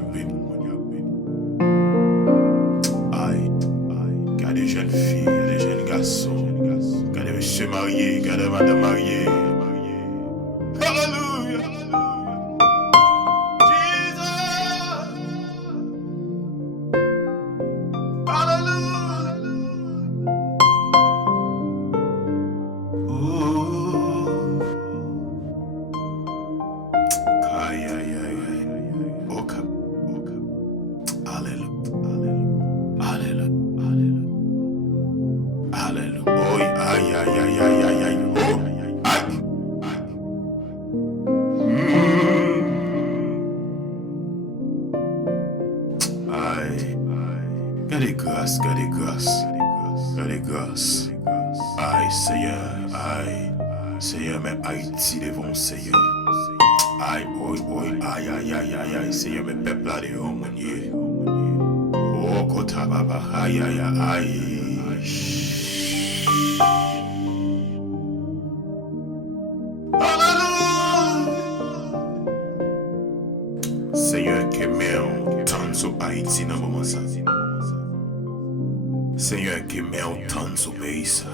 béni. Aïe, il y a des jeunes filles, il y a des jeunes garçons, il y a des messieurs mariés, il y a des madames mariées. Alléluia. Jesus. Alléluia. Oh. Aïe, aïe, aïe, aïe. Ok. Ok. Alléluia. Alléluia. Alléluia. Alléluia. Oh, aïe, aïe, aïe, aïe, aïe, aïe. Oh, aïe. Aïe. Gardez grâce, gardez grâce. Gardez grâce. Aïe, Seigneur. Aïe. Seigneur, mais Haïti devant Seigneur. Aïe, oi, oi, aïe, aïe, aïe, aïe, aïe, Seigneur, mes peuples là de mon Dieu. Oh, Kota Baba, aïe, aïe, aïe. Alléluia. Seigneur, que met tant sur Haïti dans le moment ça. Seigneur, que met tant sur pays ça.